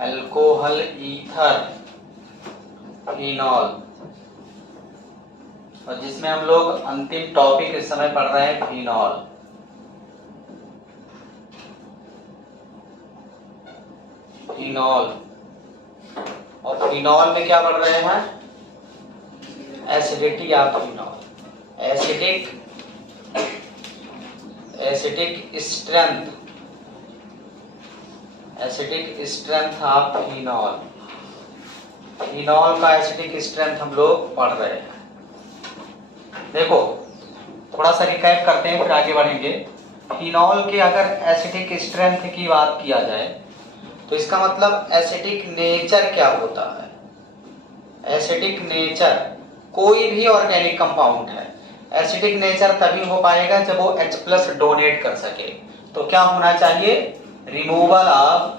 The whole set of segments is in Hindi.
अल्कोहल ईथर फिनॉल, और जिसमें हम लोग अंतिम टॉपिक इस समय पढ़ रहे हैं फिनॉल। फिनॉल, और फिनॉल में क्या पढ़ रहे हैं? Acidity of phenol, acidic strength of phenol. Phenol का एसिडिक स्ट्रेंथ हम लोग पढ़ रहे हैं। देखो थोड़ा सा रिकैप करते हैं फिर आगे बढ़ेंगे। फिनॉल के अगर एसिडिक स्ट्रेंथ की बात किया जाए तो इसका मतलब एसिडिक नेचर क्या होता है। एसिडिक नेचर, कोई भी ऑर्गेनिक कंपाउंड है, एसिडिक नेचर तभी हो पाएगा जब वो H+ डोनेट कर सके। तो क्या होना चाहिए? रिमूवल ऑफ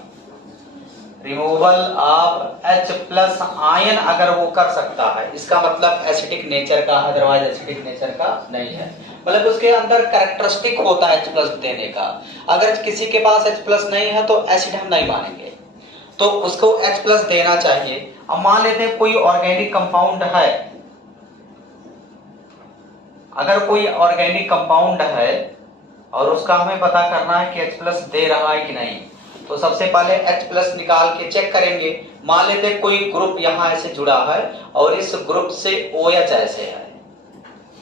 H+ आयन अगर वो कर सकता है, इसका मतलब एसिडिक नेचर का, अदरवाइज एसिडिक नेचर का नहीं है। मतलब उसके अंदर कैरेक्टरिस्टिक होता है H+ देने का। अगर किसी के पास H+ नहीं है तो एसिड हम नहीं मानेंगे, तो उसको H+ देना चाहिए। अब मान लेते हैं कोई ऑर्गेनिक कंपाउंड है, अगर कोई ऑर्गेनिक कंपाउंड है और उसका हमें पता करना है कि H+ दे रहा है कि नहीं, तो सबसे पहले H+ निकाल के चेक करेंगे। मान लेते हैं कोई ग्रुप यहाँ ऐसे जुड़ा है और इस ग्रुप से OH ऐसे है,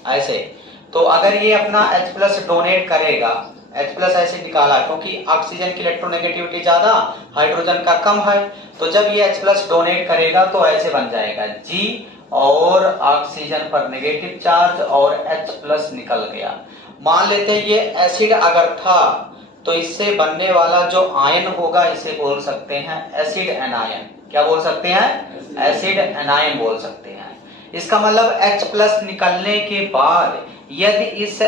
ऐसे, तो अगर ये अपना H+ डोनेट करेगा, H+ ऐसे निकाला क्योंकि ऑक्सीजन की इलेक्ट्रोनेगेटिविटी ज्यादा, हाइड्रोजन का कम है, तो जब ये H+ डोनेट करेगा तो ऐसे बन जाएगा G, और ऑक्सीजन पर नेगेटिव चार्ज और H+ निकल गया। मान लेते हैं ये एसिड अगर था तो इससे बनने वाला जो आयन होगा इसे बोल सकते हैं एसिड एनायन। क्या बोल सकते हैं? एसिड एनायन बोल सकते हैं। इसका मतलब H+ निकलने के बाद यदि इस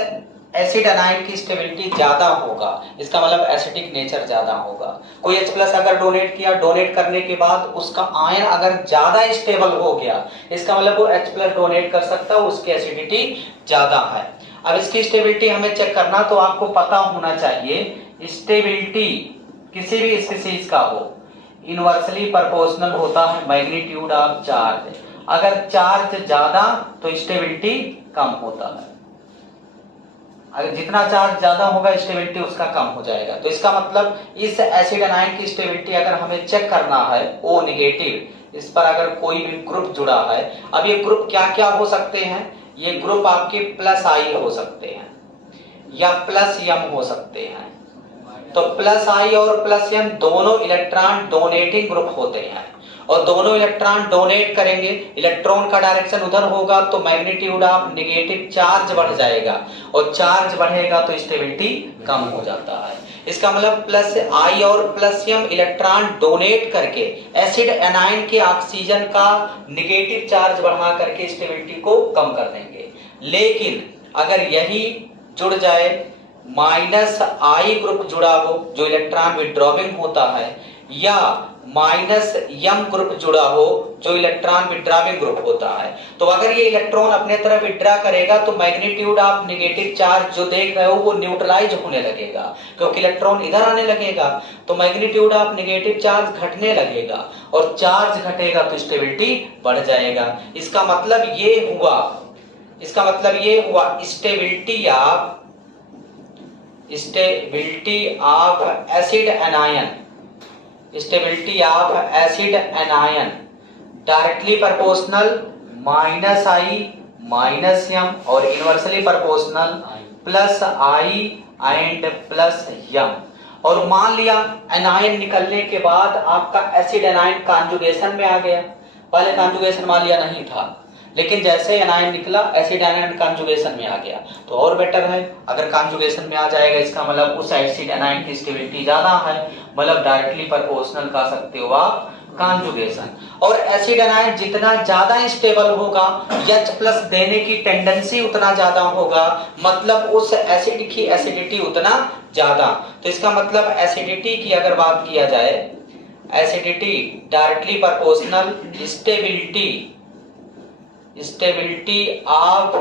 एसिड एनायन की स्टेबिलिटी ज्यादा होगा, इसका मतलब एसिडिक नेचर ज्यादा होगा। कोई H+ अगर डोनेट किया, डोनेट करने के बाद उसका आयन अगर ज्यादा स्टेबल हो गया, इसका मतलब वो H+ डोनेट कर सकता है, उसकी एसिडिटी ज्यादा है। अब इसकी स्टेबिलिटी हमें चेक करना, तो आपको पता होना चाहिए स्टेबिलिटी किसी भी स्पीशीज का हो इनवर्सली प्रोपोर्शनल होता है मैग्नीट्यूड ऑफ चार्ज। अगर चार्ज ज्यादा तो स्टेबिलिटी कम होता है, अगर जितना चार्ज ज्यादा होगा स्टेबिलिटी उसका कम हो जाएगा। तो इसका मतलब इस एसिड एनायन की स्टेबिलिटी अगर हमें चेक करना है O-, इस पर अगर कोई भी ग्रुप जुड़ा है, अब ये ग्रुप क्या क्या हो सकते हैं? ये ग्रुप आपके +I हो सकते हैं या +M हो सकते हैं। तो +I और +M दोनों इलेक्ट्रॉन डोनेटिंग ग्रुप होते हैं, और दोनों इलेक्ट्रॉन डोनेट करेंगे, इलेक्ट्रॉन का डायरेक्शन उधर होगा तो मैग्नीट्यूड ऑफ नेगेटिव चार्ज बढ़ जाएगा, और चार्ज बढ़ेगा तो स्टेबिलिटी कम हो जाता है। इसका मतलब +I और +M इलेक्ट्रॉन डोनेट करके एसिड एनायन के ऑक्सीजन का नेगेटिव चार्ज बढ़ा करके स्टेबिलिटी को कम कर देंगे। लेकिन अगर यही जुड़ जाए, -I ग्रुप जुड़ा हो जो इलेक्ट्रॉन विड्रॉविंग होता है, या -M ग्रुप जुड़ा हो जो इलेक्ट्रॉन विड्रॉविंग ग्रुप होता है, तो अगर ये इलेक्ट्रॉन अपने तरफ विड्रॉ करेगा तो मैग्नीट्यूड ऑफ नेगेटिव चार्ज जो देख रहे हो वो न्यूट्रलाइज होने लगेगा, क्योंकि इलेक्ट्रॉन इधर आने लगेगा तो मैग्नीट्यूड ऑफ नेगेटिव चार्ज घटने लगेगा, और चार्ज घटेगा तो स्टेबिलिटी बढ़ जाएगा। इसका मतलब ये हुआ stability of acid anion directly proportional -I -M और inversely proportional +I and +M। और मान लिया एनायन निकलने के बाद आपका एसिड एनायन कॉन्जुगेशन में आ गया, पहले कॉन्जुगेशन मान लिया नहीं था, लेकिन जैसे एनायन निकला एसिड एनायन कॉन्जुगेशन में आ गया तो और बेटर है। अगर कॉन्जुगेशन में आ जाएगा इसका मतलब उस एसिड एनायन की स्टेबिलिटी ज्यादा है, मतलब डायरेक्टली प्रोपोर्शनल कह सकते हो आप कॉन्जुगेशन। और एसिड एनायन जितना ज्यादा स्टेबल होगा H+ देने की टेंडेंसी उतना ज्यादा होगा, मतलब उस एसिड की एसिडिटी उतना ज्यादा। तो इसका मतलब एसिडिटी की अगर बात किया जाए, acidity directly proportional stability of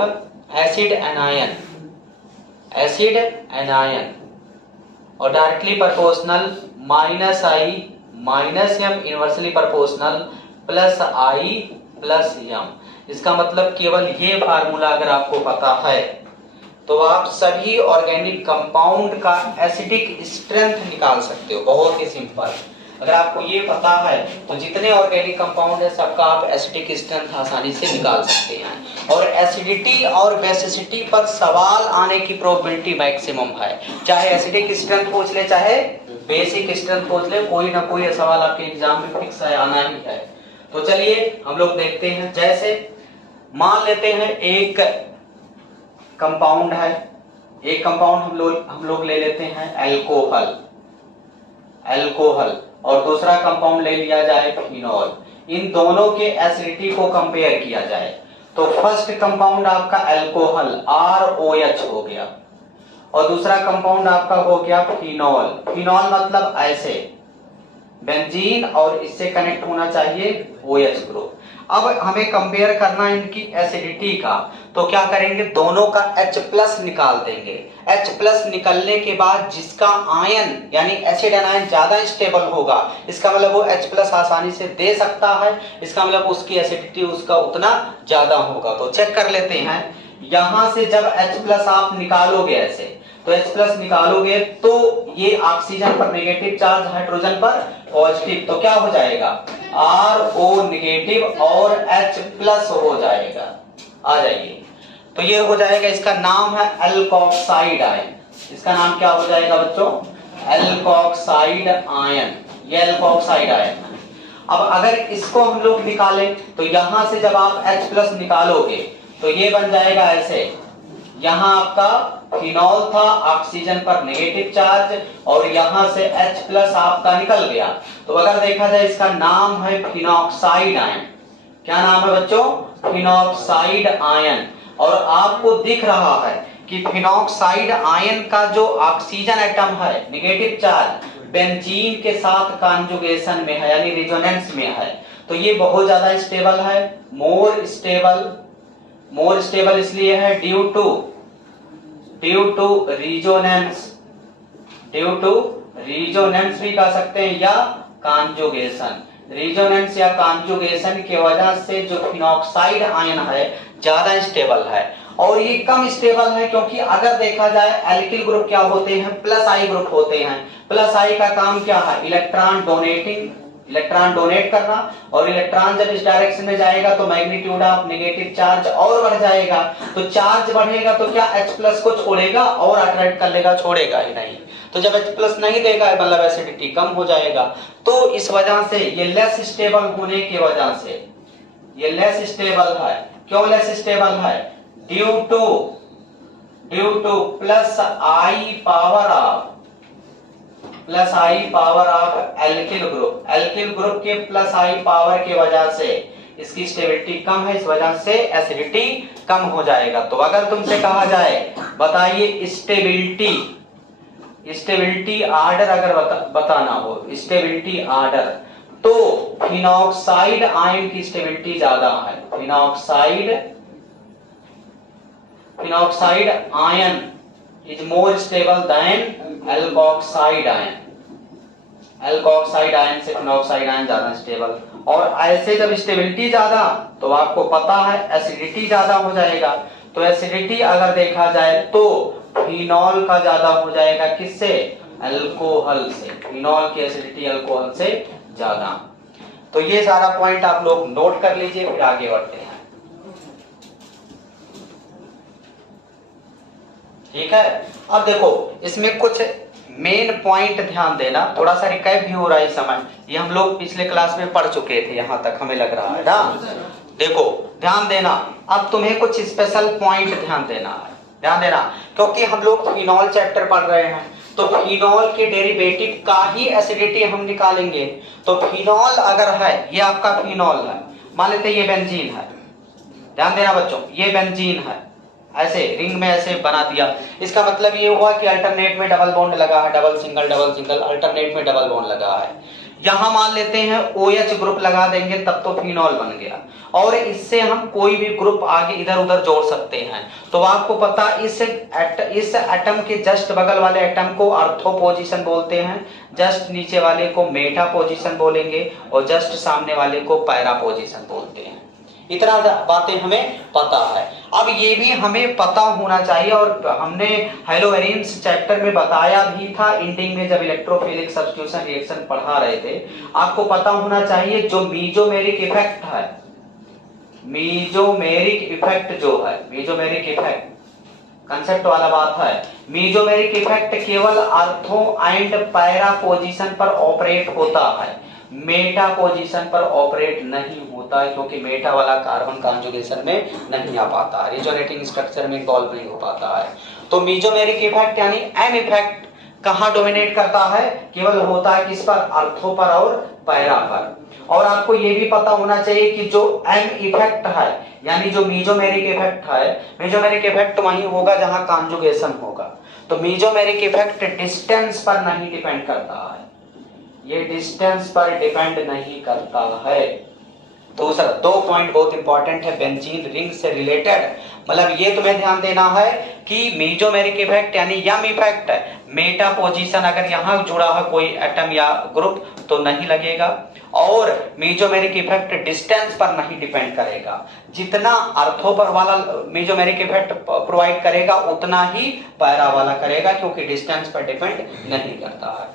acid anion और directly proportional -I -m inversely proportional plus I plus m। इसका मतलब केवल ये फार्मूला अगर आपको पता है तो आप सभी ऑर्गेनिक कंपाउंड का एसिडिक स्ट्रेंथ निकाल सकते हो। बहुत ही सिंपल, अगर आपको ये पता है तो जितने ऑर्गेनिक कंपाउंड है सबका आप एसिडिक स्ट्रेंथ आसानी से निकाल सकते हैं। और एसिडिटी और बेसिसिटी पर सवाल आने की प्रोबेबिलिटी मैक्सिमम है। चाहे एसिडिक स्ट्रेंथ पूछ ले चाहे बेसिक स्ट्रेंथ पूछ ले, कोई ना कोई सवाल आपके एग्जाम में फिक्स है, आना ही है। तो चलिए हम लोग देखते हैं। जैसे मान लेते हैं एक कंपाउंड है, एक कंपाउंड हम लोग ले लेते हैं अल्कोहल, और दूसरा कंपाउंड ले लिया जाए फिनॉल। इन दोनों के एसिडिटी को कंपेयर किया जाए तो फर्स्ट कंपाउंड आपका अल्कोहल ROH हो गया और दूसरा कंपाउंड आपका हो गया फिनॉल। फिनॉल मतलब ऐसे बेंजीन और इससे कनेक्ट होना चाहिए OH ग्रुप। अब हमें कंपेयर करना है इनकी एसिडिटी का, तो क्या करेंगे, दोनों का H+ निकाल देंगे। H+ निकलने के बाद जिसका आयन यानी एसिड एनायन ज्यादा स्टेबल होगा, इसका मतलब वो H+ आसानी से दे सकता है, इसका मतलब उसकी एसिडिटी उसका उतना ज्यादा होगा। तो चेक कर लेते हैं, यहां से जब H+ आप निकालोगे ऐसे, तो H+ निकालोगे तो ये ऑक्सीजन पर नेगेटिव चार्ज, हाइड्रोजन पर पॉजिटिव, तो क्या हो जाएगा RO नेगेटिव और H+ हो जाएगा। आ जाइए, तो ये हो जाएगा, इसका नाम है एल्कोक्साइड आयन। इसका नाम क्या हो जाएगा बच्चों, एल्कोक्साइड आयन। ये एल्कोक्साइड आयन है। अब अगर इसको हम लोग निकालें तो यहां से जब आप H+ निकालोगे तो ये बन जाएगा ऐसे, यहां आपका फिनॉल था ऑक्सीजन पर नेगेटिव चार्ज और यहां से H+ आपका निकल गया, तो अगर देखा जाए इसका नाम है फिनॉक्साइड आयन। क्या नाम है बच्चों, फिनॉक्साइड आयन। और आपको दिख रहा है कि फिनॉक्साइड आयन का जो ऑक्सीजन एटम है नेगेटिव चार्ज बेंजीन के साथ कॉन्जुगेशन में है यानी रेजोनेंस में है, तो ये बहुत ज्यादा स्टेबल है, मोर स्टेबल इसलिए है ड्यू टू रिजोनेंस भी कह सकते हैं या कॉन्जुगेशन। रिजोनेंस या कॉन्जुगेशन की वजह से जो फिनॉक्साइड आयन है ज्यादा स्टेबल है। और ये कम स्टेबल है क्योंकि अगर देखा जाए एल्किल ग्रुप क्या होते हैं, +I ग्रुप होते हैं। +I का काम क्या है, इलेक्ट्रॉन डोनेट करना, और इलेक्ट्रॉन जब इस डायरेक्शन में जाएगा तो मैग्नीट्यूड ऑफ नेगेटिव चार्ज और बढ़ जाएगा। तो चार्ज बढ़ेगा तो क्या H+ को छोड़ेगा और अट्रैक्ट कर लेगा, छोड़ेगा ही नहीं। तो जब H+ नहीं देगा मतलब एसिडिटी कम हो जाएगा। तो इस वजह से ये लेस स्टेबल होने की वजह से ये लेस स्टेबल है। क्यों लेस स्टेबल है, due to +I power of alkyl group के +I पावर की वजह से इसकी स्टेबिलिटी कम है, इस वजह से एसिडिटी कम हो जाएगा। तो अगर तुमसे कहा जाए बताइए स्टेबिलिटी ऑर्डर अगर बताना हो, स्टेबिलिटी ऑर्डर, तो फिनॉक्साइड आयन की स्टेबिलिटी ज्यादा है। Phenoxide ion is more stable then alkoxide ion. Alkoxide ion से फिनॉक्साइड आयन ज्यादा स्टेबल। और ऐसे जब स्टेबिलिटी ज्यादा तो आपको पता है एसिडिटी ज्यादा हो जाएगा। तो एसिडिटी अगर देखा जाए तो फिनॉल का ज्यादा हो जाएगा, किससे, अल्कोहल से। फिनॉल की एसिडिटी अल्कोहल से ज्यादा। तो ये सारा पॉइंट आप लोग नोट कर लीजिए, फिर आगे बढ़ते हैं। ठीक है, अब देखो इसमें कुछ मेन पॉइंट ध्यान देना, थोड़ा सा रिकैप भी हो रहा है इस समय, ये हम लोग पिछले क्लास में पढ़ चुके थे, यहां तक हमें लग रहा है ना। देखो ध्यान देना, अब तुम्हें कुछ स्पेशल पॉइंट ध्यान देना, क्योंकि हम लोग फिनॉल चैप्टर पढ़ रहे हैं, तो फिनॉल के डेरिवेटिव का ही एसिडिटी हम निकालेंगे। तो फिनॉल अगर है, ये आपका फिनॉल है, मान लेते ये बेंजीन है, ध्यान देना बच्चों, ये बेंजीन है, ऐसे रिंग में ऐसे बना दिया। इसका मतलब ये हुआ कि अल्टरनेट में डबल बॉन्ड लगा है, डबल सिंगल अल्टरनेट में डबल बॉन्ड लगा है। यहां मान लेते हैं OH ग्रुप लगा देंगे तब तो फिनॉल बन गया, और इससे हम कोई भी ग्रुप आगे इधर उधर जोड़ सकते हैं। तो आपको पता इस एटम के जस्ट बगल वाले एटम को ऑर्थो पोजीशन बोलते हैं, जस्ट नीचे वाले को मेटा पोजीशन बोलेंगे, और जस्ट सामने वाले को पैरा पोजीशन बोलते हैं। इतना बातें हमें पता है। अब ये भी हमें पता होना चाहिए, और हमने हेलोवेरिन्स चैप्टर में बताया भी था एंडिंग में जब इलेक्ट्रोफिलिक सब्स्टिट्यूशन रिएक्शन पढ़ा रहे थे। आपको पता होना चाहिए जो मीजोमेरिक इफेक्ट है, मीजोमेरिक इफेक्ट जो है, मीजोमेरिक इफेक्ट कंसेप्ट वाला बात है। मीजोमेरिक इफेक्ट केवल ऑर्थो एंड पैरा पोजीशन पर ऑपरेट होता है, मेटा पोजीशन पर ऑपरेट नहीं होता है, क्योंकि मेटा वाला कार्बन कॉन्जुगेशन में नहीं आ पाता है, रिजोनेटिंग स्ट्रक्चर में इन्वॉल्व नहीं हो पाता है। तो मीजोमेरिक इफेक्ट यानी एम इफेक्ट कहां डोमिनेट करता है, केवल होता है किस पर, ऑर्थो पर और पैरा पर। और आपको ये भी पता होना चाहिए कि जो एम इफेक्ट है यानी जो मीजोमेरिक इफेक्ट है, मीजोमेरिक इफेक्ट वहीं होगा जहां कॉन्जुगेशन होगा। तो मीजोमेरिक इफेक्ट डिस्टेंस पर नहीं डिपेंड करता है, ये डिस्टेंस पर डिपेंड नहीं करता है। दूसरा 2 पॉइंट बहुत इंपॉर्टेंट है बेंजीन रिंग से रिलेटेड, मतलब ये तुम्हें ध्यान देना है कि मीजोमेरिक इफेक्ट यानी यम इफेक्ट, मेटा पोजीशन अगर यहां जुड़ा है कोई एटम या ग्रुप तो नहीं लगेगा, और मीजोमेरिक इफेक्ट डिस्टेंस पर नहीं डिपेंड करेगा। जितना ऑर्थो पर वाला मीजोमेरिक इफेक्ट प्रोवाइड करेगा उतना ही पैरा वाला करेगा, क्योंकि डिस्टेंस पर डिपेंड नहीं करता है।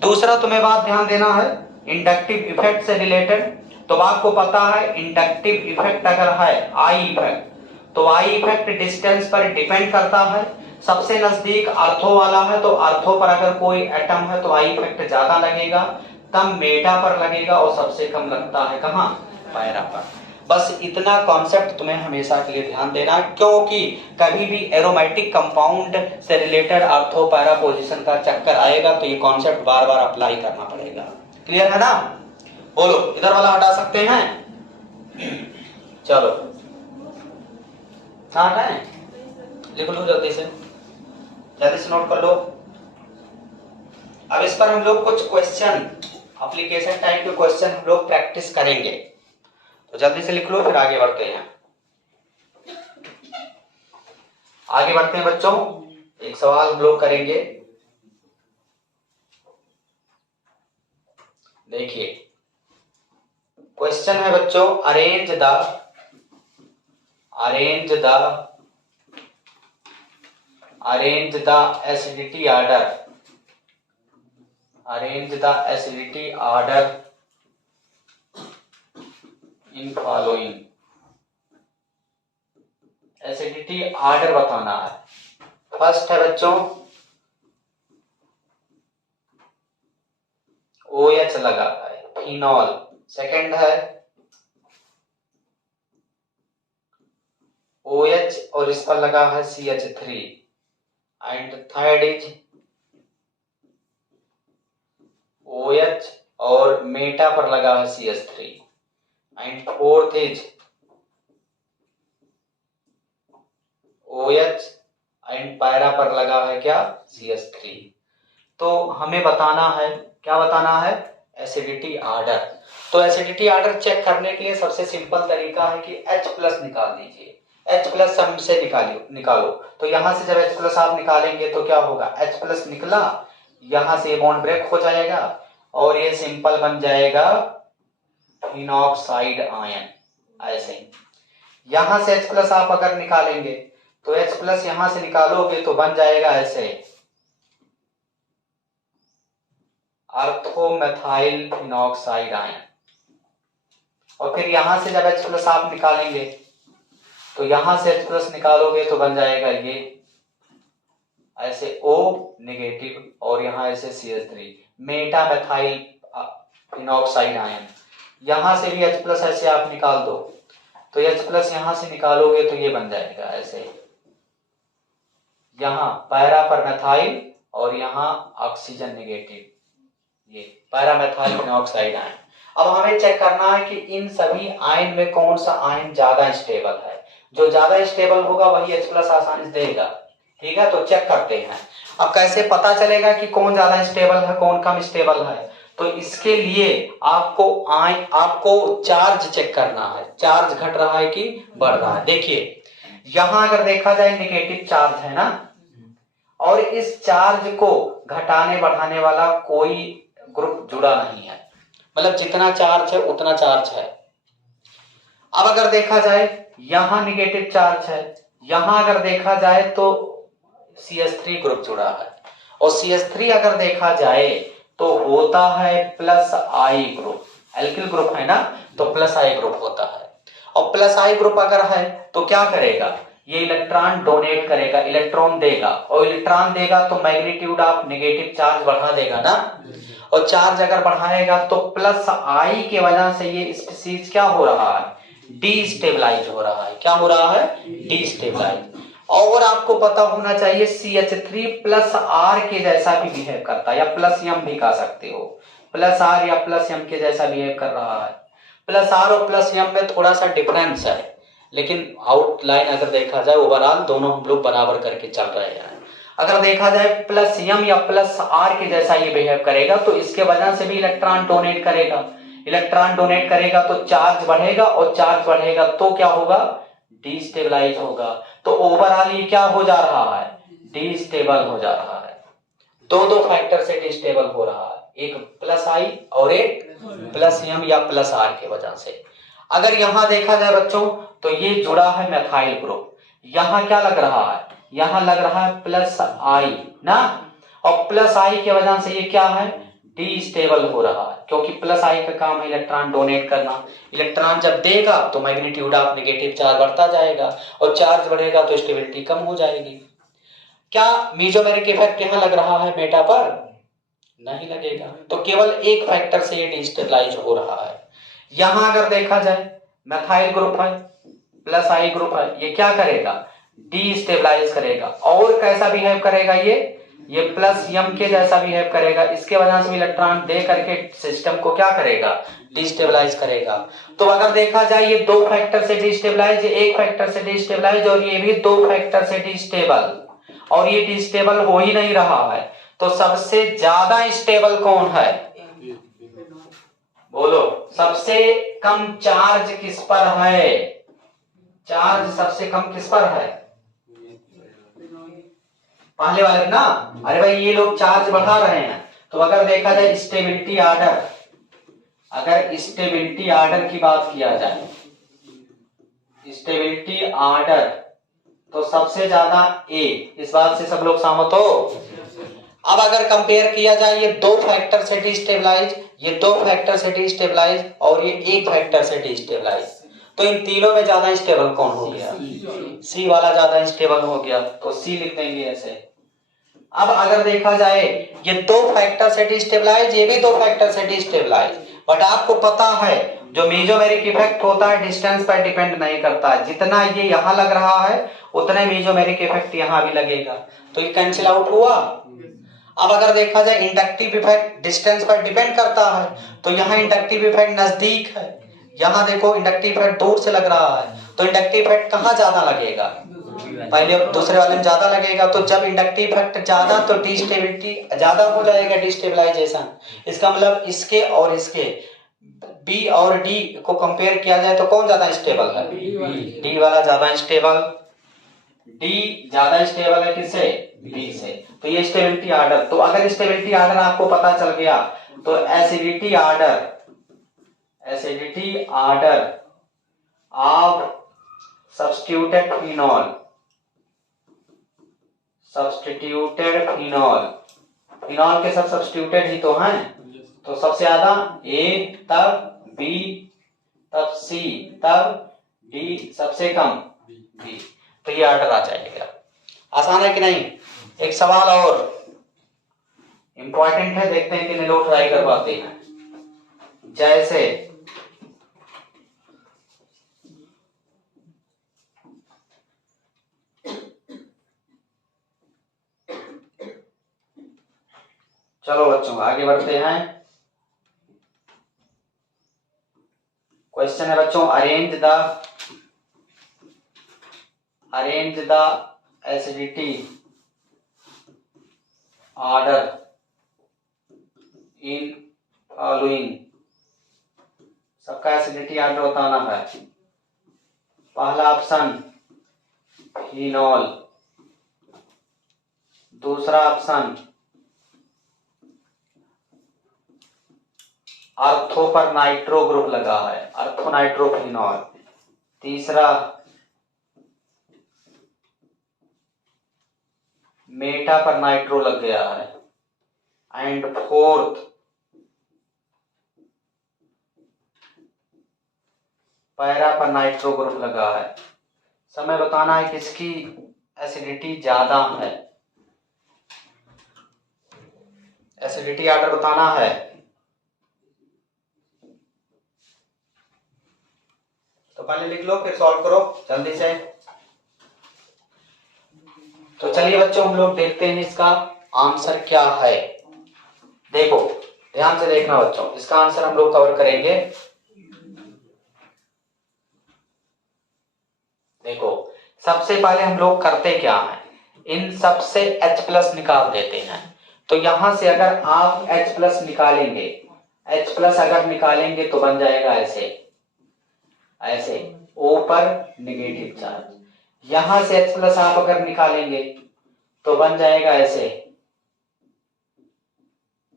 दूसरा तुम्हें बात ध्यान देना है इंडक्टिव इफेक्ट से रिलेटेड। तो आपको पता है इंडक्टिव इफेक्ट अगर है आई इफेक्ट, तो आई इफेक्ट डिस्टेंस पर डिपेंड करता है। सबसे नजदीक ऑर्थो वाला है तो ऑर्थो पर अगर कोई एटम है तो आई इफेक्ट ज्यादा लगेगा, तब मेटा पर लगेगा, और सबसे कम लगता है कहां, पैरा पर। बस इतना कॉन्सेप्ट तुम्हें हमेशा के लिए ध्यान देना है, क्योंकि कभी भी एरोमेटिक कंपाउंड से रिलेटेड ऑर्थो पैरा पोजीशन का चक्कर आएगा तो ये कॉन्सेप्ट बार बार अप्लाई करना पड़ेगा। क्लियर है ना? बोलो, इधर वाला हटा सकते हैं? चलो हाँ हटाएं, लिख लो जल्दी से नोट कर लो। अब इस पर हम लोग कुछ क्वेश्चन, एप्लीकेशन टाइप के क्वेश्चन हम लोग प्रैक्टिस करेंगे, तो जल्दी से लिख लो फिर आगे बढ़ते हैं। आगे बढ़ते हैं बच्चों, एक सवाल हम लोग करेंगे। देखिए क्वेश्चन है बच्चों, arrange the acidity order in following. Acidity order बताना है। फर्स्ट है बच्चों OH लगा है, फिनॉल। सेकंड है OH और इस पर लगा है CH3, and third is OH और मेटा पर लगा है CH3, and fourth is OH and para पर लगा है क्या, CH3। तो हमें बताना है, क्या बताना है, एसिडिटी ऑर्डर। तो एसिडिटी ऑर्डर चेक करने के लिए सबसे सिंपल तरीका है कि H+ निकाल दीजिए, H+ सम से निकालो। तो यहां से जब H+ आप निकालेंगे तो क्या होगा, H+ निकला, यहां से बॉन्ड ब्रेक हो जाएगा और ये सिंपल बन जाएगा फिनॉक्साइड आयन। ऐसे ही यहां से H+ आप अगर निकालेंगे तो H+ यहां से निकालोगे तो बन जाएगा ऐसे ऑर्थोमेथाइल फिनॉक्साइड आयन। और फिर यहां से जब H+ आप निकालेंगे तो यहां से H+ निकालोगे तो बन जाएगा ये ऐसे O नेगेटिव और यहां ऐसे CH3 मेटामेथाइल फिनॉक्साइड आयन। यहां से भी H+ ऐसे आप निकाल दो तो H+ यहां से निकालोगे तो ये बन जाएगा ऐसे, यहां पैरा पर मेथाइल और यहां ऑक्सीजन नेगेटिव, ये पैरामेथाइल फिनॉक्साइड आयन। अब हमें चेक करना है कि इन सभी आयन में कौन सा आयन ज्यादा स्टेबल है। जो ज्यादा स्टेबल होगा वही H+ आसानी से देगा। ठीक है, तो चेक करते हैं। अब कैसे पता चलेगा कि कौन ज्यादा स्टेबल है कौन कम स्टेबल है, तो इसके लिए आपको चार्ज चेक करना है, चार्ज घट रहा है कि बढ़ रहा है। देखिए यहां अगर देखा जाए नेगेटिव चार्ज है ना, और इस चार्ज को घटाने बढ़ाने वाला कोई ग्रुप जुड़ा नहीं है, मतलब जितना चार्ज है उतना चार्ज है। अब अगर देखा जाए यहां नेगेटिव चार्ज है, यहां अगर देखा जाए तो CH3 ग्रुप जुड़ा है, और CH3 अगर देखा जाए तो होता है प्लस आई ग्रुप, एल्किल ग्रुप है ना, तो प्लस आई ग्रुप होता है। और प्लस आई ग्रुप अगर है तो क्या करेगा, ये इलेक्ट्रॉन डोनेट करेगा, इलेक्ट्रॉन देगा, और इलेक्ट्रॉन देगा तो मैग्नीट्यूड ऑफ नेगेटिव चार्ज बढ़ा देगा ना, और चार्ज अगर बढ़ाएगा तो प्लस आई के वजह से ये स्पीशीज क्या हो रहा है, डीस्टेबलाइज हो रहा है। क्या हो रहा है, डीस्टेबलाइज। और आपको पता होना चाहिए CH3 प्लस आर के जैसा भी बिहेव करता है, या प्लस एम भी कह सकते हो, प्लस आर या प्लस एम के जैसा बिहेव कर रहा है। प्लस आर और प्लस एम में थोड़ा सा डिफरेंस है, लेकिन आउटलाइन अगर देखा जाए ओवरऑल दोनों हम लोग बराबर करके चल रहे हैं। अगर देखा जाए प्लस एम या प्लस आर के जैसा ये बिहेव करेगा तो इसके वजह से भी इलेक्ट्रॉन डोनेट करेगा, इलेक्ट्रॉन डोनेट करेगा तो चार्ज बढ़ेगा, और चार्ज बढ़ेगा तो क्या होगा, डीस्टेबलाइज होगा। तो ओवरऑल ये क्या हो जा रहा है, डीस्टेबल हो जा रहा है। दो फैक्टर से डीस्टेबल हो रहा है, एक प्लस आई और एक प्लस एम या प्लस आर के वजह से। अगर यहां देखा जाए बच्चों तो ये जुड़ा है मैथाइल ग्रुप, यहां क्या लग रहा है, यहां लग रहा है प्लस आई ना, और प्लस आई के वजह से ये क्या है, डीस्टेबल हो रहा है, क्योंकि प्लस आई का काम है इलेक्ट्रॉन डोनेट करना। इलेक्ट्रॉन जब देगा तो मैग्नीट्यूड ऑफ नेगेटिव चार्ज बढ़ता जाएगा, और चार्ज बढ़ेगा तो स्टेबिलिटी कम हो जाएगी। क्या मेसोमेरिक इफेक्ट यहां लग रहा है मेटा पर, नहीं लगेगा, तो केवल एक फैक्टर से ये डिस्टेबलाइज हो रहा है। यहां अगर देखा जाए मैथाइल ग्रुप है, प्लस आई ग्रुप है, ये क्या करेगा, डीस्टेबलाइज करेगा। और कैसा बिहेव करेगा, ये प्लस एम के जैसा बिहेव करेगा, इसके वजह से इलेक्ट्रॉन दे करके सिस्टम को क्या करेगा, डिस्टेबलाइज करेगा। तो अगर देखा जाए ये दो फैक्टर से डिस्टेबलाइज, एक फैक्टर से डिस्टेबलाइज, और ये भी दो फैक्टर से डिस्टेबल, और ये डिस्टेबल हो ही नहीं रहा है, तो सबसे ज्यादा स्टेबल कौन है, बोलो, सबसे कम चार्ज किस पर है, चार्ज सबसे कम किस पर है, पहले वाले ना। अरे भाई ये लोग चार्ज बढ़ा रहे हैं, तो अगर देखा जाए स्टेबिलिटी ऑर्डर, अगर स्टेबिलिटी ऑर्डर की बात किया जाए, स्टेबिलिटी ऑर्डर, तो सबसे ज्यादा ए, इस बात से सब लोग सहमत हो। अब अगर कंपेयर किया जाए ये दो फैक्टर से डिस्टेबलाइज, ये दो फैक्टर से डिस्टेबलाइज, और ये एक फैक्टर से डिस्टेबलाइज, तो इन तीनों में ज्यादा स्टेबल कौन हो गया, सी वाला ज्यादा स्टेबल हो गया, तो सी लिख देंगे ऐसे। अब अगर देखा जाए ये दो फैक्टर से डिस्टेबलाइज, ये भी दो फैक्टर से डिस्टेबलाइज, बट आपको पता है जो मेसोमेरिक इफेक्ट होता है डिस्टेंस पर डिपेंड नहीं करता है, जितना ये यहां लग रहा है उतना मेसोमेरिक इफेक्ट यहां भी लगेगा, तो ये कैंसिल आउट हुआ। अब अगर देखा जाए इंडक्टिव इफेक्ट डिस्टेंस पर डिपेंड करता है, तो यहाँ इंडक्टिव इफेक्ट नजदीक है, यहाँ देखो इंडक्टिव इफेक्ट दूर से लग रहा है, तो इंडक्टिव इफेक्ट कहाँ ज्यादा लगेगा, पहले दूसरे वाले में ज्यादा लगेगा, तो जब इंडक्टिव इफेक्ट ज्यादा तो डिस्टेबिलिटी ज्यादा हो जाएगा, डिस्टेबलाइजेशन। इसका मतलब इसके और इसके बी और डी को कंपेयर किया जाए तो कौन ज्यादा स्टेबल है, डी वाला ज्यादा स्टेबल, डी ज्यादा स्टेबल है किससे, बी से। तो ये स्टेबिलिटी ऑर्डर, तो अगर स्टेबिलिटी ऑर्डर आपको पता चल गया तो acidity order of substituted phenol, phenol के सब सब्स्टिट्यूटेड ही तो हैं, तो सबसे ज्यादा ए, तब बी, तब सी, तब डी, सबसे कम बी, तो ये ऑर्डर आ जाएगा। आसान है कि नहीं। एक सवाल और इंपॉर्टेंट है, देखते हैं कि लोग ट्राई कर पाते हैं। जैसे चलो बच्चों आगे बढ़ते हैं। क्वेश्चन है बच्चों, arrange the acidity order in following, सबका एसिडिटी ऑर्डर बताना है। पहला ऑप्शन फिनॉल, दूसरा ऑप्शन अर्थो पर नाइट्रो ग्रुप लगा है, अर्थो नाइट्रोफिनॉल, तीसरा मेटा पर नाइट्रो लग गया है, एंड फोर्थ पैरा पर नाइट्रो ग्रुप लगा है। समय बताना है किसकी एसिडिटी ज्यादा है, एसिडिटी ऑर्डर बताना है। तो पहले लिख लो फिर सॉल्व करो जल्दी से। तो चलिए बच्चों हम लोग देखते हैं इसका आंसर क्या है। देखो ध्यान से देखना बच्चों, इसका आंसर हम लोग कवर करेंगे। देखो सबसे पहले हम लोग करते क्या है, इन सब से H+ निकाल देते हैं। तो यहां से अगर आप H+ निकालेंगे, H+ अगर निकालेंगे तो बन जाएगा ऐसे, ऐसे O पर नेगेटिव चार्ज। यहां से H+ आप अगर निकालेंगे तो बन जाएगा ऐसे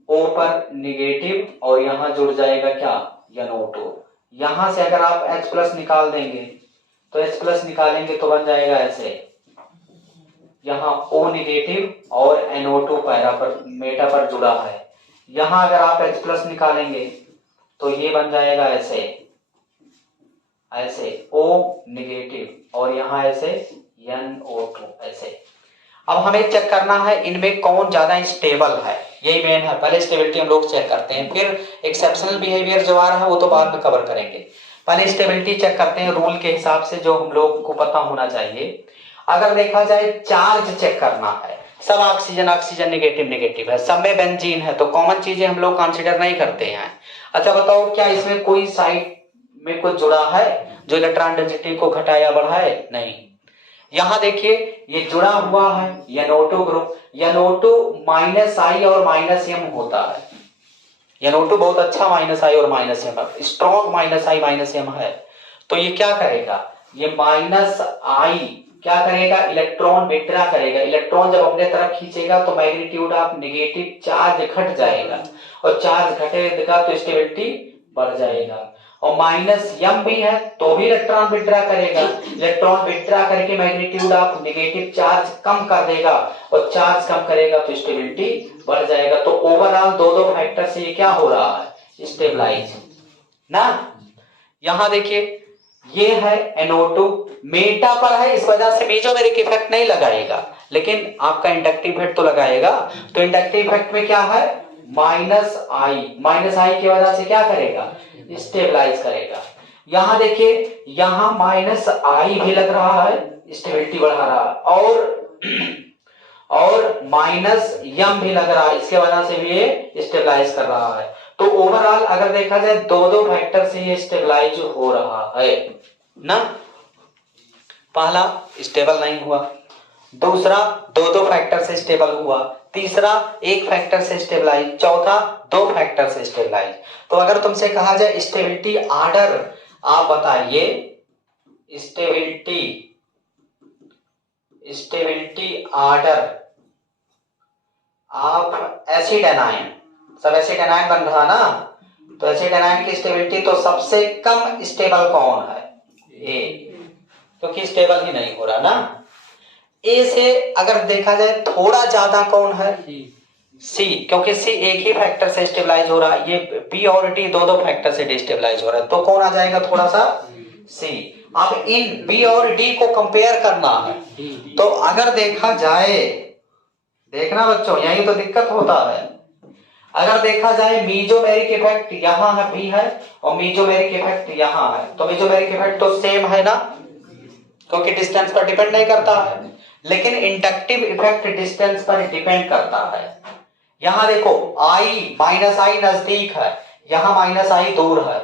O पर नेगेटिव, और यहां जुड़ जाएगा क्या, NO2। यहां से अगर आप H+ निकाल देंगे तो H+ निकालेंगे तो बन जाएगा ऐसे, यहाँ O नेगेटिव और NO2 पैरा पर मेटा पर जुड़ा है। यहां अगर आप H+ निकालेंगे तो ये बन जाएगा ऐसे, ऐसे O नेगेटिव और यहाँ ऐसे NO2 ऐसे। अब हमें चेक करना है इनमें कौन ज्यादा स्टेबल है, यही मेन है। पहले स्टेबिलिटी हम लोग चेक करते हैं, फिर एक्सेप्शनल बिहेवियर जो आ रहा है वो तो बाद में कवर करेंगे। पहले स्टेबिलिटी चेक करते हैं रूल के हिसाब से जो हम लोग को पता होना चाहिए। अगर देखा जाए चार्ज चेक करना है, सब ऑक्सीजन ऑक्सीजन नेगेटिव नेगेटिव है, सब में बेंजीन है, तो कॉमन चीजें हम लोग कंसीडर नहीं करते हैं। अच्छा बताओ क्या इसमें कोई साइड में कुछ जुड़ा है जो इलेक्ट्रॉन डेंसिटी को घटाया बढ़ाए? नहीं। यहां देखिए ये जुड़ा हुआ है NO2 ग्रुप, NO2 -I और -M होता है। NO2 बहुत अच्छा -I और -M, स्ट्रॉन्ग -I -M है। तो ये क्या करेगा, ये -I क्या करेगा, इलेक्ट्रॉन विड्रॉ करेगा। इलेक्ट्रॉन जब अपने तरफ खींचेगा तो मैग्नीट्यूड ऑफ नेगेटिव चार्ज घट जाएगा, और चार्ज घटेगा तो स्टेबिलिटी बढ़ जाएगा। और -M भी है तो भी इलेक्ट्रॉन विड्रॉ करेगा, इलेक्ट्रॉन विड्रॉ करके मैग्नीट्यूड ऑफ नेगेटिव चार्ज कम कर देगा, और चार्ज कम करेगा तो स्टेबिलिटी बढ़ जाएगा। तो ओवरऑल दो फैक्टर से ये क्या हो रहा है, स्टेबलाइज ना। यहां देखिए ये है NO2 मेटा पर है, इस वजह से मेसोमेरिक इफेक्ट नहीं लगाएगा, लेकिन आपका इंडक्टिव इफेक्ट तो लगाएगा। तो इंडक्टिव इफेक्ट में क्या है, -I की वजह से क्या करेगा, स्टेबलाइज करेगा। यहां देखिए यहां -I भी लग रहा है, स्टेबिलिटी बढ़ा रहा है, और -M भी लग रहा है, इसके वजह से भी ये स्टेबलाइज कर रहा है। तो ओवरऑल अगर देखा जाए दो फैक्टर से ये स्टेबलाइज हो रहा है ना। पहला स्टेबल नहीं हुआ, दूसरा दो फैक्टर से स्टेबल हुआ, तीसरा एक फैक्टर से स्टेबलाइज, चौथा दो फैक्टर से स्टेबलाइज। तो अगर तुमसे कहा जाए स्टेबिलिटी ऑर्डर आप बताइए, स्टेबिलिटी ऑर्डर आप एसिड एनायन, सब एसिड एनायन बन रहा ना, तो एसिड एनायन की स्टेबिलिटी तो सबसे कम स्टेबल कौन है, ए, क्योंकि स्टेबल ही नहीं हो रहा ना। ए से अगर देखा जाए थोड़ा ज्यादा कौन है, सी, क्योंकि सी एक ही फैक्टर से स्टेबलाइज हो रहा है, ये बी और डी दो फैक्टर से डिस्टेबलाइज हो रहा है, तो कौन आ जाएगा थोड़ा सा, सी। अब इन बी और डी को कंपेयर करना है, तो अगर देखा जाए, देखना बच्चों यही तो दिक्कत होता है। अगर देखा जाए मीजोमेरिक इफेक्ट यहाँ है बी है, और मीजोमेरिक इफेक्ट यहाँ है, तो मीजोमेरिक इफेक्ट तो सेम है ना, क्योंकि डिस्टेंस पर डिपेंड नहीं करता है। लेकिन इंडक्टिव इफेक्ट डिस्टेंस पर डिपेंड करता है। यहां देखो I -I नजदीक है, यहां -I दूर है,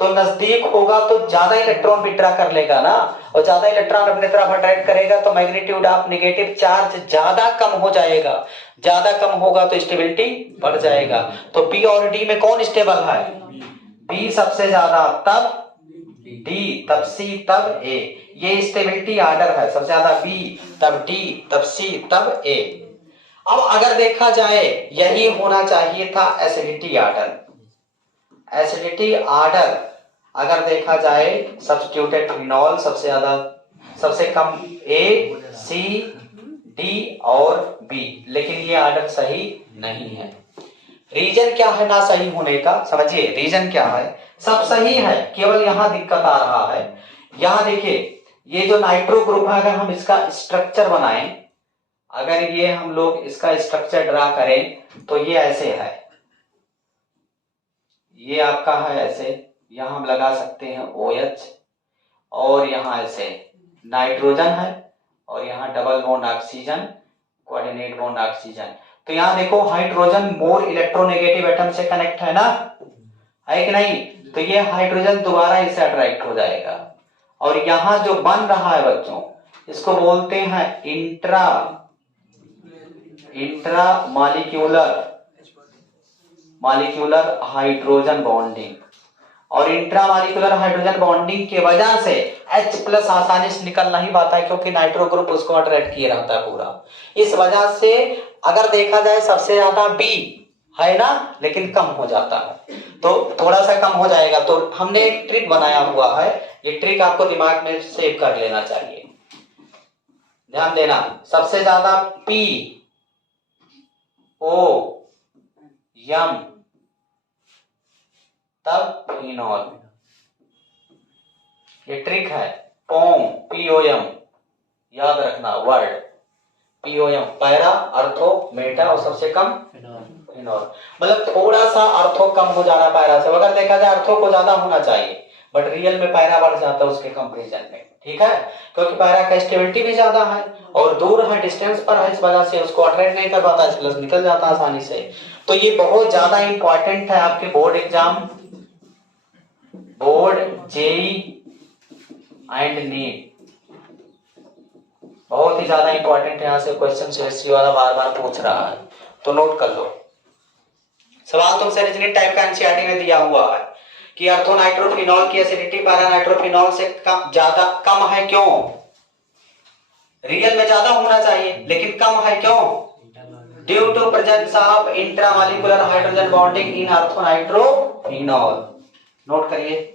तो नजदीक होगा तो ज्यादा इलेक्ट्रॉन विड्रॉ कर लेगा ना, और ज्यादा इलेक्ट्रॉन अपने तरफ अट्रैक्ट करेगा तो मैग्नीट्यूड ऑफ नेगेटिव चार्ज ज्यादा कम हो जाएगा, ज्यादा कम होगा तो स्टेबिलिटी बढ़ जाएगा। तो बी और डी में कौन स्टेबल है? बी सबसे ज्यादा, तब डी, तब सी, तब ए। ये स्टेबिलिटी ऑर्डर है, सबसे ज्यादा बी, तब डी, तब सी, तब ए। अब अगर देखा जाए यही होना चाहिए था एसिडिटी ऑर्डर। एसिडिटी ऑर्डर अगर देखा जाए सब्स्टिट्यूटेड फिनॉल सबसे ज्यादा, सबसे कम ए, सी, डी और बी, लेकिन ये ऑर्डर सही नहीं है। रीजन क्या है ना सही होने का? समझिए रीजन क्या है, सब सही है, केवल यहां दिक्कत आ रहा है। यहां देखिए ये जो नाइट्रो ग्रुप है, अगर हम इसका स्ट्रक्चर बनाएं, अगर ये हम लोग इसका स्ट्रक्चर ड्रा करें तो ये ऐसे है, ये आपका है ऐसे, यहां हम लगा सकते हैं OH, और यहां ऐसे नाइट्रोजन है, और यहां double bond oxygen, coordinate bond oxygen. तो यहां देखो हाइड्रोजन मोर इलेक्ट्रोनेगेटिव एटम से कनेक्ट है ना, है कि नहीं? तो ये हाइड्रोजन दोबारा इससे अट्रैक्ट हो जाएगा, और यहां जो बन रहा है बच्चों, इसको बोलते हैं इंट्रा मॉलिक्यूलर हाइड्रोजन बॉन्डिंग। और इंट्रा मॉलिक्यूलर हाइड्रोजन बॉन्डिंग की वजह से H+ आसानी से निकल नहीं पाता है, क्योंकि नाइट्रो ग्रुप उसको अट्रैक्ट किए रहता है पूरा। इस वजह से अगर देखा जाए सबसे ज्यादा B है ना, लेकिन कम हो जाता है, तो थोड़ा सा कम हो जाएगा। तो हमने एक ट्रिक बनाया हुआ है, ये ट्रिक आपको दिमाग में सेव कर लेना चाहिए, ध्यान देना। सबसे ज्यादा P, O, M, तब फिनॉल। ये ट्रिक है, POM, याद रखना वर्ड, POM, पैरा, अर्थो, मेटा, और सबसे कम फिनॉल। मतलब थोड़ा सा अर्थो कम हो जाना पैरा से, अगर देखा जाए अर्थो को ज्यादा होना चाहिए, बट रियल में पैरा बढ़ जाता है उसके कंपेरिजन में, ठीक है? क्योंकि पैरा का स्टेबिलिटी भी ज्यादा है और दूर है, डिस्टेंस पर है, इस वजह से उसको अट्रैक्ट नहीं कर पाता, H+ निकल जाता आसानी से। तो ये बहुत ज्यादा इंपॉर्टेंट है आपके board exam, board, JEE and NEET, बहुत ही ज्यादा इंपॉर्टेंट है। यहां से क्वेश्चन सीएससी वाला बार बार पूछ रहा है, तो नोट कर लो। सवाल तुमसे रीजनिंग टाइप का एनसीईआरटी में दिया हुआ है कि अर्थोनाइट्रोफिनॉल की एसिडिटी पैरानाइट्रोफिनॉल से ज्यादा कम है, क्यों? रियल में ज्यादा होना चाहिए लेकिन कम है, क्यों? Due to presence of intramolecular hydrogen bonding in orthonitrophenol. Note करिए।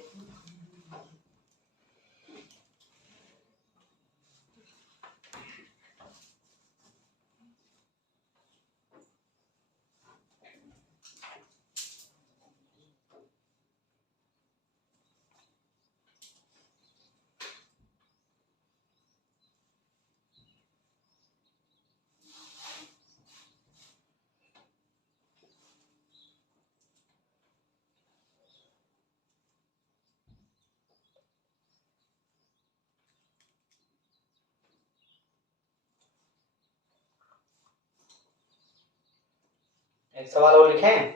एक सवाल और लिखें,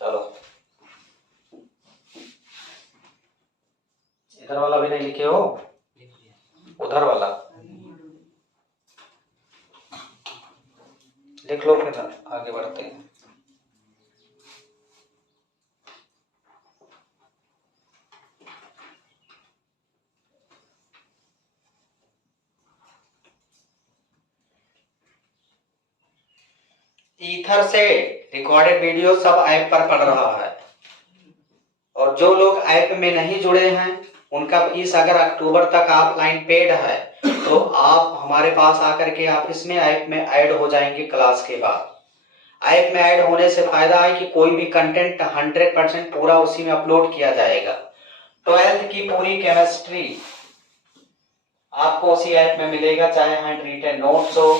चलो। इधर वाला भी नहीं लिखे हो, उधर वाला लिख लो, फिर आगे बढ़ते हैं। ईथर से रिकॉर्डेड वीडियो सब ऐप पर पड़ रहा है, और जो लोग ऐप में नहीं जुड़े हैं उनका फीस अगर अक्टूबर तक ऑफलाइन पेड है, तो आप हमारे पास आकर के आप इसमें ऐप में ऐड हो जाएंगे क्लास के बाद। ऐप में ऐड होने से फायदा है कि कोई भी कंटेंट 100% पूरा उसी में अपलोड किया जाएगा। 12th की पूरी केमिस्ट्री आपको उसी ऐप में मिलेगा, चाहे हैंड रिटन नोट्स हो,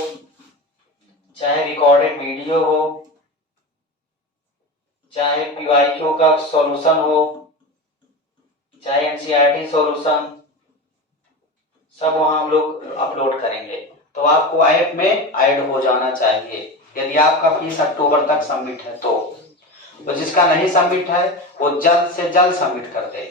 चाहे रिकॉर्डेड वीडियो हो, चाहे पीवाईक्यू का सॉल्यूशन हो, चाहे एनसीईआरटी सॉल्यूशन, सब वहां हम लोग अपलोड करेंगे। तो आपको ऐप में ऐड हो जाना चाहिए यदि आपका फीस अक्टूबर तक सबमिट है तो। तो जिसका नहीं सबमिट है वो जल्द से जल्द सबमिट कर दे।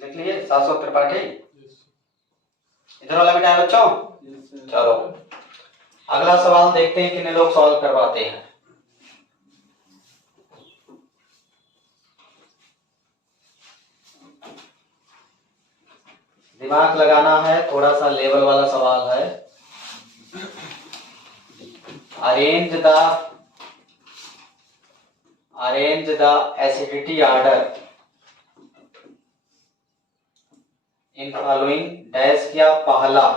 लिख लिए शाश्वत त्रिपाठी, इधर वाला बेटा है बच्चों। चलो अगला सवाल देखते हैं कितने लोग सॉल्व करवाते हैं। दिमाग लगाना है, थोड़ा सा लेवल वाला सवाल है। Arrange the acidity order in following dash किया पहला।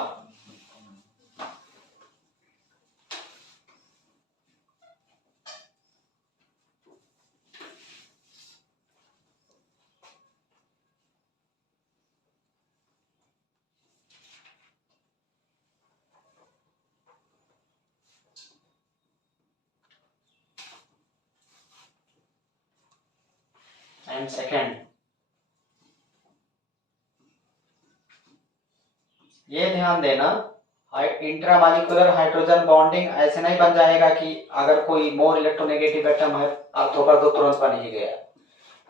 एंड सेकेंड, ये ध्यान देना इंट्रामॉलिक्यूलर हाइड्रोजन बॉन्डिंग ऐसे नहीं बन जाएगा कि अगर कोई मोर इलेक्ट्रोनेगेटिव एटम है ऑर्थो पर तो तुरंत बन ही गया।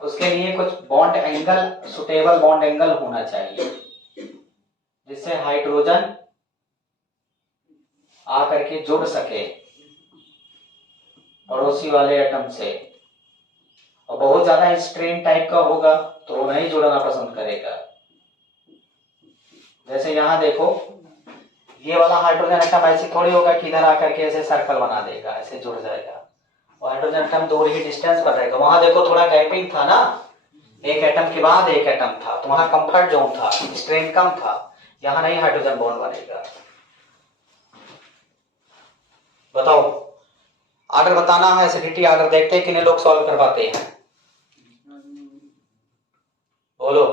उसके लिए कुछ bond angle, suitable bond angle होना चाहिए जिससे हाइड्रोजन आकर के जुड़ सके पड़ोसी वाले एटम से। और बहुत ज्यादा स्ट्रेन टाइप का होगा तो वो नहीं जुड़ना पसंद करेगा। जैसे यहां देखो, ये वाला हाइड्रोजन एटम ऐसी थोड़ी होगा कि इधर आकर के ऐसे सर्कल बना देगा, ऐसे जुड़ जाएगा। और हाइड्रोजन एटम थोड़ी ही डिस्टेंस पर रहेगा। वहां देखो थोड़ा गैपिंग था ना, एक एटम के बाद एक एटम था, तो वहां कंफर्ट जोन था, स्ट्रेन कम था। यहाँ नहीं हाइड्रोजन बॉन्ड बनेगा। बताओ ऑर्डर बताना है, एसिडिटी ऑर्डर देखते हैं कितने लोग सॉल्व कर पाते हैं। बोलो,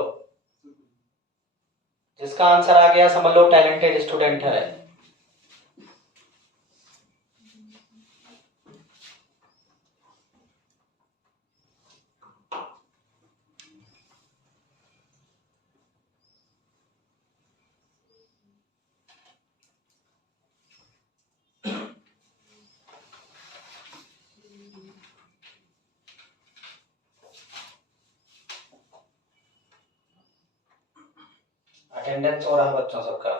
जिसका आंसर आ गया समझ लो टैलेंटेड स्टूडेंट है। अटेंडेंस हो रहा बच्चों सबका।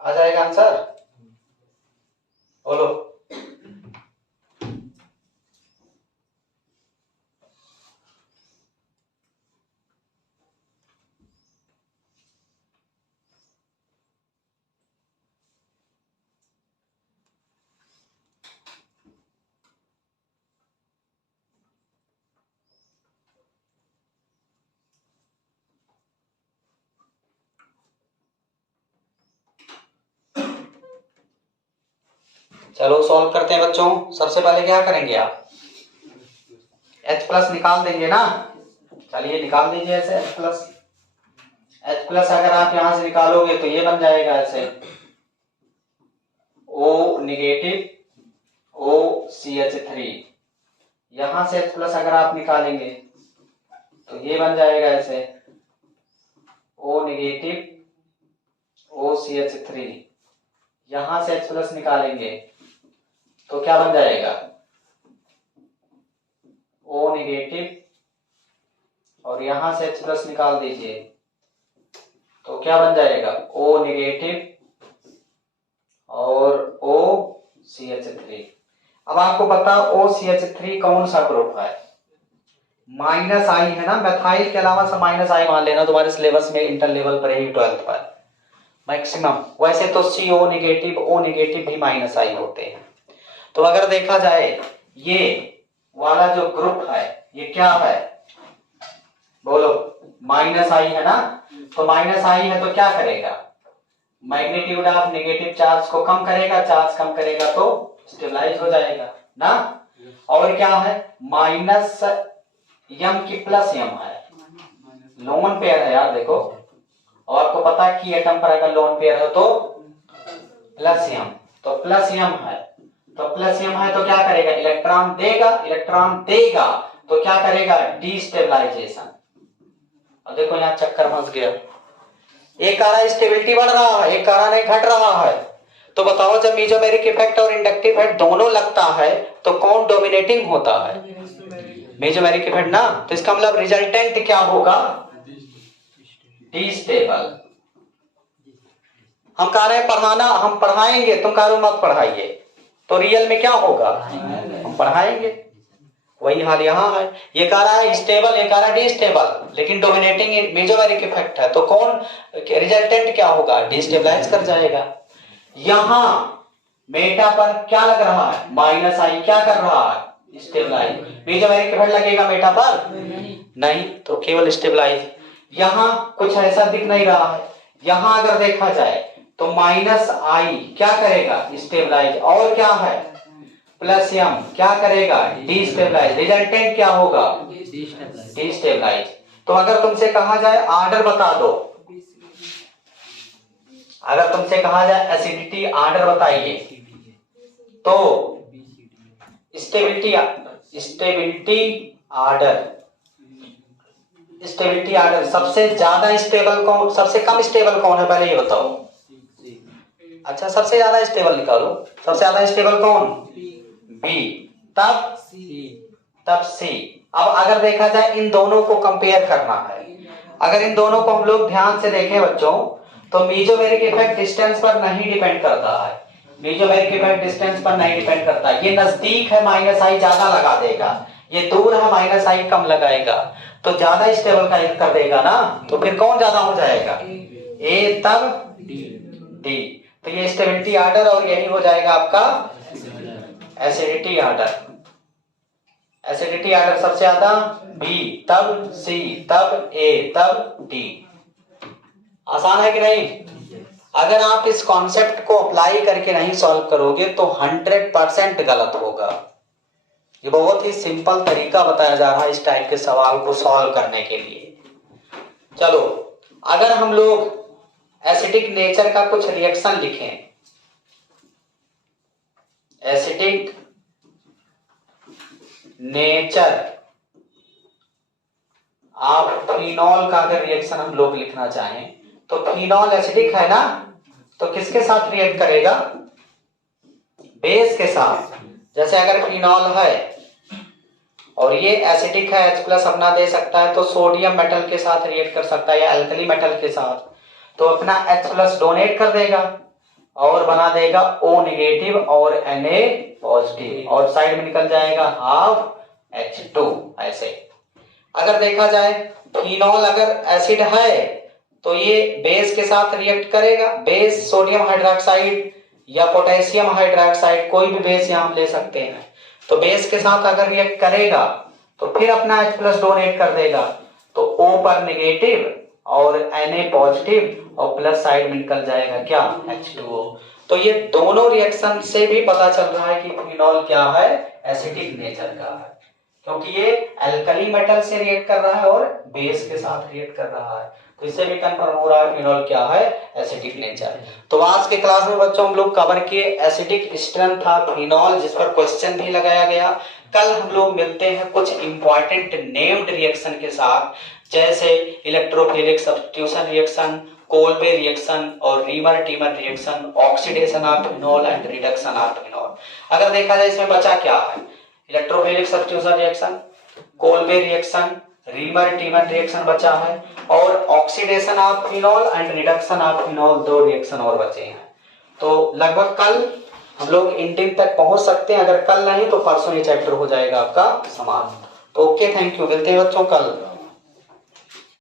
आ जाएगा आंसर, बोलो। चलो सॉल्व करते हैं बच्चों। सबसे पहले क्या करेंगे आप, H प्लस निकाल देंगे ना। चलिए निकाल दीजिए ऐसे H प्लस। H प्लस अगर आप यहां से निकालोगे तो ये बन जाएगा ऐसे O नेगेटिव OCH3। यहां से H प्लस अगर आप निकालेंगे तो ये बन जाएगा ऐसे O नेगेटिव OCH3। यहां से H प्लस निकालेंगे तो क्या बन जाएगा O नेगेटिव, और यहां से H प्लस निकाल दीजिए तो क्या बन जाएगा O नेगेटिव और OCH3। अब आपको पता OCH3 कौन सा ग्रुप है, माइनस आई है ना। मेथाइल के अलावा सब माइनस आई मान लेना, तुम्हारे सिलेबस में इंटर लेवल पर ही 12th पर मैक्सिमम। वैसे तो CO नेगेटिव O नेगेटिव भी माइनस आई होते हैं। तो अगर देखा जाए ये वाला जो ग्रुप है ये क्या है, बोलो, माइनस आई है ना। तो माइनस आई है तो क्या करेगा, मैग्नीट्यूड ऑफ नेगेटिव चार्ज को कम करेगा, चार्ज कम करेगा तो स्टेबलाइज हो जाएगा ना। और क्या है माइनस यम की प्लस यम है, लोन पेयर है यार देखो, और आपको पता है कि एटम पर अगर लोन पेयर है तो प्लस यम, तो प्लस यम है, तो प्लस यम है तो क्या करेगा इलेक्ट्रॉन देगा, इलेक्ट्रॉन देगा तो क्या करेगा डिस्टेबलाइजेशन। अब देखो यहाँ चक्कर फंस गया, एक कह रहा है स्टेबिलिटी बढ़ रहा है, एक कह रहा नहीं घट रहा है, तो बताओ जब मेसोमेरिक इफेक्ट और इंडक्टिव इफेक्ट दोनों लगता है तो कौन डोमिनेटिंग होता है, मेसोमेरिक इफेक्ट ना, तो इसका मतलब रिजल्टेंट क्या होगा डिस्टेबल। हम कह रहे हैं पढ़ाना, हम पढ़ाएंगे, तुम कह रहे हो मत पढ़ाइए, तो रियल में क्या होगा हम पढ़ाएंगे, वही हाल यहाँ है। ये कह रहा है स्टेबल, ये कह रहा है डिस्टेबल, लेकिन डोमिनेटिंग मेसोमेरिक इफेक्ट है तो कौन रिजल्टेंट क्या होगा डिस्टेबलाइज कर जाएगा। यहां मेटा पर क्या लग रहा है माइनस आई, क्या कर रहा है स्टेबलाइज, मेसोमेरिक इफेक्ट लगेगा मेटा पर नहीं, तो केवल स्टेबलाइज। यहां कुछ ऐसा दिख नहीं रहा है, यहां अगर देखा जाए तो माइनस आई क्या करेगा स्टेबलाइज, और क्या है प्लस एम क्या करेगा डिस्टेबलाइज, रिजल्टेंट क्या होगा डिस्टेबलाइज। तो अगर तुमसे कहा जाए आर्डर बता दो, अगर तुमसे कहा जाए एसिडिटी आर्डर बताइए, तो स्टेबिलिटी आर्डर, स्टेबिलिटी आर्डर सबसे ज्यादा स्टेबल कौन, सबसे कम स्टेबल कौन है पहले ये बताओ। अच्छा सबसे ज्यादा स्टेबल निकालो, सबसे ज्यादा स्टेबल कौन बी, तब सी। अब अगर देखा जाए इन दोनों को कंपेयर करना है, अगर इन दोनों को हम लोग ध्यान से देखें बच्चों तो मेसोमेरिक इफेक्ट डिस्टेंस पर नहीं डिपेंड करता है, मेसोमेरिक इफेक्ट डिस्टेंस पर नहीं डिपेंड करता। ये नजदीक है माइनस आई ज्यादा लगा देगा, ये दूर है माइनस आई कम लगाएगा, तो ज्यादा स्टेबल का कर देगा ना, तो फिर कौन ज्यादा हो जाएगा ए तब डी, तो ये स्टेबिलिटी आर्डर और यही हो जाएगा आपका एसिडिटी आर्डर। एसिडिटी आर्डर सबसे ज्यादा बी तब सी तब ए तब डी। आसान है कि नहीं? अगर आप इस कॉन्सेप्ट को अप्लाई करके नहीं सॉल्व करोगे तो 100% गलत होगा। ये बहुत ही सिंपल तरीका बताया जा रहा है इस टाइप के सवाल को सॉल्व करने के लिए। चलो अगर हम लोग एसिडिक नेचर का कुछ रिएक्शन लिखें, एसिडिक नेचर आप फिनॉल का अगर रिएक्शन हम लोग लिखना चाहें तो फिनॉल एसिडिक है ना, तो किसके साथ रिएक्ट करेगा बेस के साथ। जैसे अगर फिनॉल है और ये एसिडिक है H+ अपना दे सकता है तो सोडियम मेटल के साथ रिएक्ट कर सकता है या अल्कली मेटल के साथ, तो अपना H+ डोनेट कर देगा और बना देगा O- और Na+, और साइड में निकल जाएगा ½ H2 ऐसे। अगर देखा जाए फिनॉल अगर एसिड है तो ये बेस के साथ रिएक्ट करेगा, बेस सोडियम हाइड्रोक्साइड या पोटेशियम हाइड्रोक्साइड कोई भी बेस यहां हम ले सकते हैं, तो बेस के साथ अगर रिएक्ट करेगा तो फिर अपना H+ डोनेट कर देगा, तो O पर नेगेटिव और Na+ और प्लस साइड में निकल जाएगा क्या H2O। तो ये दोनों रिएक्शन से भी पता चल रहा है कि फिनॉल क्या है एसिडिक नेचर का है, क्योंकि ये अल्कली मेटल से रिएक्ट कर रहा है और बेस के साथ रिएक्ट कर रहा है, तो इससे भी कंफर्म हो रहा है फिनॉल क्या है एसिडिक नेचर। तो आज के क्लास में बच्चों हम लोग कवर किए एसिडिक स्ट्रेंथ था फिनॉल, जिस पर क्वेश्चन भी लगाया गया। कल हम लोग मिलते हैं कुछ इंपॉर्टेंट नेम्ड रिएक्शन के साथ, जैसे electrophilic substitution reaction, Kolbe reaction और Reimer Tiemann reaction, oxidation of phenol and reduction of phenol. अगर देखा जाए इसमें बचा क्या है, electrophilic substitution reaction, Kolbe reaction, Reimer Tiemann reaction बचा है, और oxidation of phenol and reduction of phenol, 2 reaction और बचे हैं। तो लगभग कल हम लोग एंडिंग तक पहुंच सकते हैं, अगर कल नहीं तो परसों ये चैप्टर हो जाएगा आपका समाप्त। तो ओके, थैंक यू, मिलते हैं बच्चों कल।